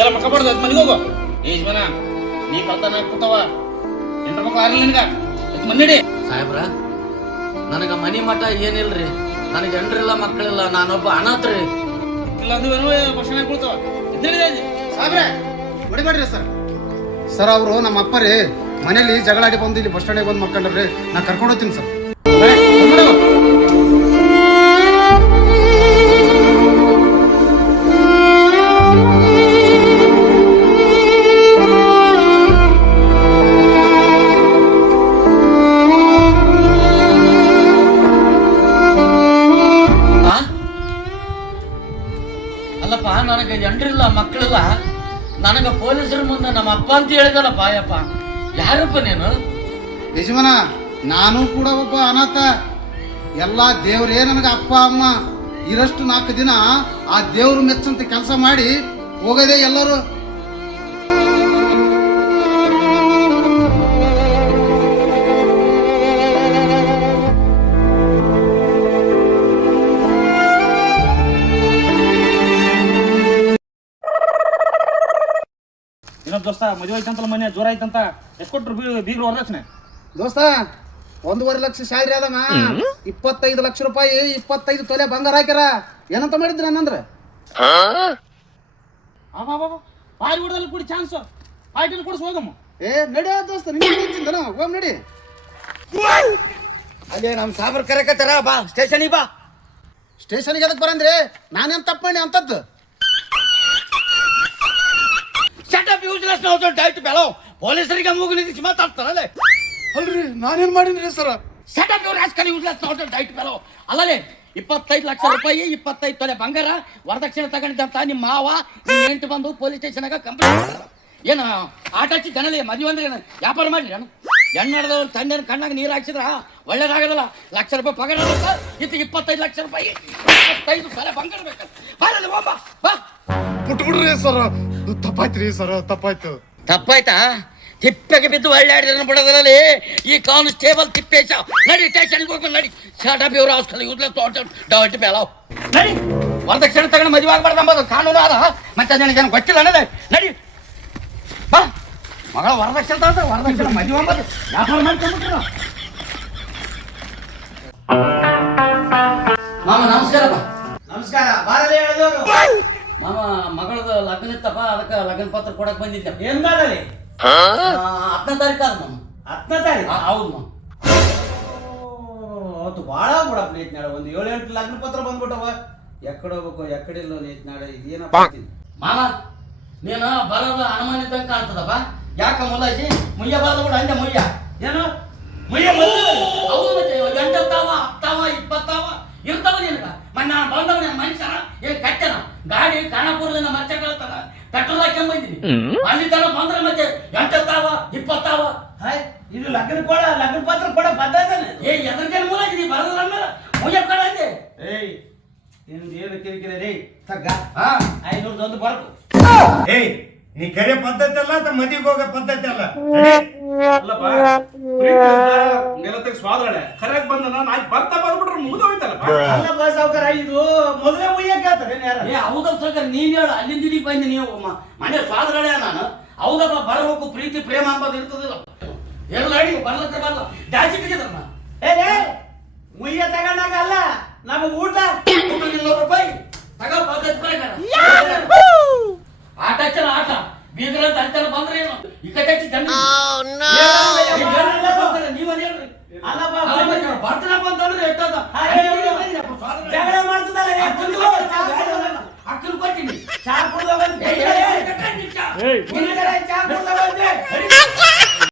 ಇದೆಲ್ಲ ಮಕ್ಕಬಾರ್ದು ಮನೆಗೆ ಹೋಗು. ಯಜಮಾನ ನೀ ಕಲ್ತಾನ ಕೂತಾವ ಎಂಟ್ರ ಮಕ್ಕಳು ಆರಿಲ್ಲ ನಿನಗ ಮನ್ನಿಡಿ. ಸಾಹೇಬ್ರ ನನಗ ಮನಿ ಮಠ ಏನಿಲ್ರಿ, ನನಗೆ ಹೆಂಡ್ರಿಲ್ಲ ಮಕ್ಕಳಿಲ್ಲ, ನಾನೊಬ್ಬ ಅನಾಥ್ರಿ. ಇಲ್ಲ ಅಂದ್ರೂ ಬಸ್ ಸ್ಟ್ಯಾಂಡ್ ಕೂತಾವ ಸಾಬ್ರೆ ಹೊಡಿಬೇಡ್ರಿ ಸರ್. ಸರ್ ಅವರು ನಮ್ಮ ಅಪ್ಪರೇ ಮನೇಲಿ ಜಗಳಾಡಿ ಬಂದು ಇಲ್ಲಿ ಬಸ್ ಸ್ಟ್ಯಾಂಡಿಗೆ ಬಂದು ಮಕ್ಕಂಡ್ರಿ. ನಾ ಕರ್ಕೊಂಡು ಹೋಗ್ತೀನಿ ಸರ್. ಅಲ್ಲಪ್ಪ ನನಗೆ ಹೆಂಡ್ರಿಲ್ಲ ಮಕ್ಕಳಿಲ್ಲ, ನನಗ ಪೊಲೀಸರ ಮುಂದೆ ನಮ್ಮ ಅಪ್ಪ ಅಂತ ಹೇಳಿದಲ್ಲಪ್ಪ. ಅಯ್ಯಪ್ಪ ಯಾರಪ್ಪ ನೀನು? ಯಜಮಾನ ನಾನು ಕೂಡ ಒಬ್ಬ ಅನಾಥ. ಎಲ್ಲ ದೇವ್ರೇ ನನಗೆ ಅಪ್ಪ ಅಮ್ಮ. ಇರಷ್ಟು 4 ದಿನ ಆ ದೇವ್ರು ಮೆಚ್ಚಂತ ಕೆಲಸ ಮಾಡಿ ಹೋಗೋದೇ ಎಲ್ಲರೂ. ಇನ್ನೊಬ್ಬ ದೋಸ್ತ ಮದುವೆ ಐತಂತಲ್ಲ ಮನೆ ಜೋರ ಐತಂತ ಎಷ್ಟು ಕೊಟ್ರು ಬೀಗ್ರು ವರದಕ್ಷಿಣೆ? ದೋಸ್ತ 1.5 ಲಕ್ಷ ಸ್ಯಾಲ್ರಿ ಅದಮ್ಮ. 25 ಲಕ್ಷ ರೂಪಾಯಿ 25 ತೊಲೆ ಬಂಗಾರ ಹಾಕ್ಯಾರ. ಏನಂತ ಮಾಡಿದ್ರಿ ಅನ್ನಂದ್ರ ಪಾರಿ ಹೊಡೆದಲ್ಲಿ ಕೂಡಿ ಚಾನ್ಸ್ ಪಾರ್ಟಿನ ಕೊಡಿಸ್ ಹೋಗಮ್ಮ. ನಡಿಯ ದೋಸ್ತ ನಿಂದ ಹೋಗ್ ನಡಿ. ಅದೇ ನಮ್ಮ ಸಾಬ್ರ ಕರೆಕತ್ತಾರ, ಬಾ ಸ್ಟೇಷನಿಗೆ ಬಾ. ಸ್ಟೇಷನ್ಗೆ ಎದಕ್ ಬರಂದ್ರಿ? ನಾನೇನ್ ತಪ್ಪ ಮಾಡಿ ಅಂತದ್ದು? Shut up useless no diet below. ಪೊಲೀಸರಿಗೆ ಮೂಗು ನಿಲ್ಲಿಸಿ ಮಾತಾಡ್ತಾರಲ್ಲ. ಅಲ್ರಿ ನಾನೇನ್ ಮಾಡಿದ್ರಿ sir? Shut up you rascal useless no diet below. ಅಲ್ಲಲೇ 25 ಲಕ್ಷ ರೂಪಾಯಿ 25 ತೊಲೆ ಬಂಗಾರ ವರದಕ್ಷಿಣೆ ತಗೊಂಡಿದ್ದಂತ ನಿಮ್ಮ ಮಾವ ನಿಮ್ಮ ಹೆಂಡತಿ ಬಂದು ಪೊಲೀಸ್ ಸ್ಟೇಷನ್ಯಾಗ ಕಂಪ್ಲೇಂಟ್. ಏನು ಆಟ ಹಚ್ಚಿ ಜನಲಿ ಮದುವೆ ಅಂದ್ರೆ ಏನು ವ್ಯಾಪಾರ ಮಾಡ್ರಿ? ಹೆಣ್ಣಾಡ್ದವ್ರು ತಂದೆನ ಕಣ್ಣಾಗ ನೀರು ಹಾಕ್ಸಿದ್ರ ಒಳ್ಳೇದಾಗದಲ್ಲ. ಲಕ್ಷ ರೂಪಾಯಿ ಪಗಾರ ಇತ್ತು 25 ಲಕ್ಷ ರೂಪಾಯಿ 25 ತೊಲೆ ಬಂಗಾರ ಬೇಕು. ಬಾರಲ್ಲ ಹೋಗ ಬಾ. ಬಿಟ್ಬಿಡ್ರಿ ಸರ್, ತಪ್ಪಾಯ್ತ್ರಿ ಸರ್, ತಪ್ಪಾಯ್ತು. ತಪ್ಪಾಯ್ತಾ? ತಿಪ್ಪೆಗೆ ಬಿದ್ದು ಒಳ್ಳೆಯಾಡಿದ್ರೆ ಬಿಡೋದ್ರಲ್ಲಿ ಈ ಕಾನ್ಸ್ಟೇಬಲ್ ತಿಪ್ಪೇಶ. ನಡಿ ಸ್ಟೇಷನ್ಗೆ ಹೋಗ್ಬೇಕು ನಡಿ. ಶಾಟಪ್ ಇವ್ರು ಹಾಸ್ಕಲ್ ಯೂಸ್ಲೆಸ್ ಡಾಟ್ ಬೇಲೋ. ನಡಿ. ವರದಕ್ಷಿಣೆ ತಗೊಂಡು ಮದುವೆ ಆಗ್ಬಾರ್ದು ಅಂಬೋದು ಕಾನೂನು ಅದ. ಮತ್ತೆ ನನಗೆ ಗೊತ್ತಿಲ್ಲ ಅನ್ನೋದೇ. ನಡಿ ಬಾ. ಮಗಳ ವರದಕ್ಷಿಣೆ ತಗೊಂಡ್ರೆ ವರದಕ್ಷಿಣೆ ಮದುವೆ ಅಂಬೋದು ವ್ಯಾಪಾರ ಮಾಡ್ಕೊಂಡ್ಬಿಟ್ರು. ಮಾಮ ನಮಸ್ಕಾರಪ್ಪ. ನಮಸ್ಕಾರ. ಬಾರಲಿ ಹೇಳಿದವರು ಮಾಮ ಮಗಳದು ಲಗ್ನ ಇತ್ತಪ್ಪ, ಅದಕ್ಕೆ ಲಗ್ನ ಪತ್ರ ಕೊಡಕ್ ಬಂದಿದ್ದೆ. ಏನ್ ಮಾಡಲಿ? 10ನೇ ತಾರೀಕು ಆದ ಮಾಮ. 10ನೇ ತಾರೀಕು? ಹೌದು ಮಾಮ. ಅವತ್ತು ಭಾಳ ಬಿಡಪ್ಪ ನೀತ್ನಾಡ. ಒಂದು 7-8 ಲಗ್ನ ಪತ್ರ ಬಂದ್ಬಿಟ್ಟವ. ಎಕಡೆ ಹೋಗ್ಬೇಕು ಎಕಡಿಲ್ಲ ನೀತ್ನಾಡ. ಇದೇನಪ್ಪ ಮಾಮ ನೀನು ಬರೋದು ಅನುಮಾನ ಇದ್ದಂಗೆ ಕಾಣ್ತದಪ್ಪ. ಯಾಕ ಮುಲಾಜಿ ಮುಯ್ಯಬಾರ್ದು ಬಿಡು ಅಂದೆ. ಮುಯ್ಯ ಏನು ಹೌದು ಮತ್ತೆ 8 ತಾವ 20 ಇರ್ತಾವ ನಿನಗ. ಮೊನ್ನೆ ನಾನು ಬಂದವ ಮನುಷ್ಯನ ಏನ್ ಕಟ್ಟೆನ ಗಾಡಿ ಖಾನಾಪುರದಿಂದ ಮರ್ಚ ಕಳ್ತಾರ ಪೆಟ್ರೋಲ್ ಹಾಕೊಂಡ್ ಬಂದಿನಿ. ಅಲ್ಲಿ ತನ ಬಂದ್ರೆ ಮತ್ತೆ 8 ತಾವ 20 ಹಾಯ್ ಇದು ಲಗ್ನ ಕೊಡ ಲಗ್ನ ಪತ್ರ ಕೊಡ ಬದ್ದಾನೆ. ಎದ್ರದೇನು ಮುಲಾಜಿ ನೀ ಬರೋದ್ರ ಮೇಲೆ ಮುಯ್ಯ ಕಡ ಅಂದೆ. ಏಯ್ ನಿಮ್ದು ಏನು ಕಿರಿಕಿರಿ ರೀ? ತಗ್ಗ 500 ಬರ್ಕು. ಏಯ್ ನೀ ಕರೆ ಪದ್ಧತಿ ಅಲ್ಲ ಅಂತ ಮದಿಗೆ ಹೋಗೋ ಪದ್ಧತಿ ಅಲ್ಲ. ಅಲ್ಲಪ್ಪ ನೆಲಕ್ಕೆ ಸ್ವಾದಳೆ ಕರೆಯಾಗಿ ಬಂದ ನಾನು ಬರ್ತಾ ಬಂದ್ಬಿಟ್ರೆ ಮುಗಿದೋಯ್ತಲ್ಲಪ್ಪ. ಅಲ್ಲಪ್ಪ ಸಾವುಕಾರ, ಇದು ಮೊದಲೇ ಮುಯ್ಯಕ್ಕೆ ಹೇಳ್ತಾರೆ ಯಾರು? ಹೌದಪ್ಪ ಸರ್ಕಾರ, ನೀನ್ ಹೇಳು. ಅಲ್ಲಿಂದ ಇಲ್ಲಿಗೆ ಬಂದೆ ನೀವು ಮನೆ ಸ್ವಾದಗಳೇ ನಾನು. ಹೌದಪ್ಪ ಬರಬೇಕು, ಪ್ರೀತಿ ಪ್ರೇಮ ಅಂಬದು ಇರ್ತದಿಲ್ಲ. ಎಲ್ಲ ಬರ್ಲಕ್ಕ ಬರಲ್ಲ ಜಾಸ್ತಿ ತೆಗೆದಮ್ಮ. ಮುಯ್ಯ ತಗೊಂಡಾಗ ಅಲ್ಲ ನಮಗೆ ಊಟ